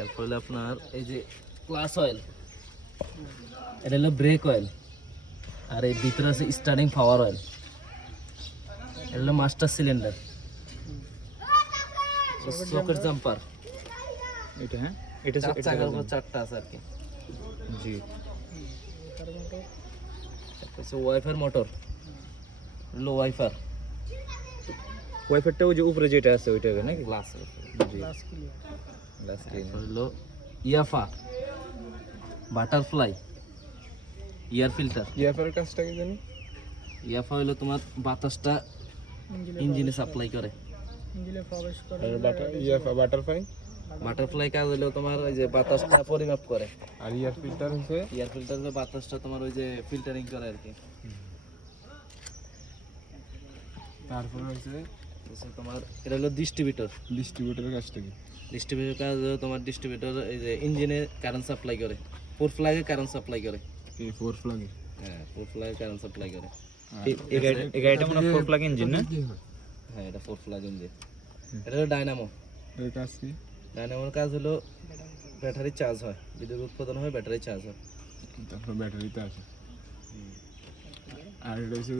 এরপর হলো আপনার এই যে ক্লাস অয়েল, এটা হলো ব্রেক অয়েল, আর এই ভিতরে আছে স্টার্টিং পাওয়ার অয়েল। এটা হলো মাস্টার সিলিন্ডার, সকেট জাম্পার। এটা হ্যাঁ, এটা চাকার উপর চারটা আছে আর কি। জি। ওয়াইফার মোটর, হলো ওয়াইফার, ওয়াইফারটা ওই যে উপরে যেটা আছে ওইটা নাকি? গ্লাস, জি। Glass cleaner. হলো ইয়াফা, বাটারফ্লাই, এয়ার ফিল্টার। ইয়াফার কাজটা কি জানি? ইয়াফা হলো তোমার বাতাসটা ইঞ্জিনে সাপ্লাই করে। আর ইয়াফা বাটারফ্লাই? বাটারফ্লাই কাজ হলো তোমার ওই যে বাতাসটা পরিমাপ করে। আর ইয়ার ফিল্টার হচ্ছে? এয়ার ফিল্টার হলো বাতাসটা তোমার ওই যে ফিল্টারিং করে আর কি। তারপর হচ্ছে তোমার এটা হলো ডিস্ট্রিবিউটর। ডিস্ট্রিবিউটরের কাজটা কি? ডিস্ট্রিবিউটর কাজ হলো তোমার ডিস্ট্রিবিউটর এই যে ইঞ্জিনে কারেন্ট সাপ্লাই করে, ফোর ফ্ল্যাগে কারেন্ট সাপ্লাই করে। এই ফোর ফ্ল্যাগে? হ্যাঁ, ফোর ফ্ল্যাগে কারেন্ট সাপ্লাই করে। এই গাড়িটা মনে হয় ফোর ফ্ল্যাগ ইঞ্জিন না? হ্যাঁ, এটা ফোর ফ্ল্যাগ ইঞ্জিন। এটা হলো ডায়নামো। এর কাজ কি? ডায়নামোর কাজ হলো ব্যাটারি চার্জ হয়, বিদ্যুৎ উৎপাদন হয়, ব্যাটারি চার্জ হয়। তারপর ব্যাটারিতে আসে। আর এটা হচ্ছে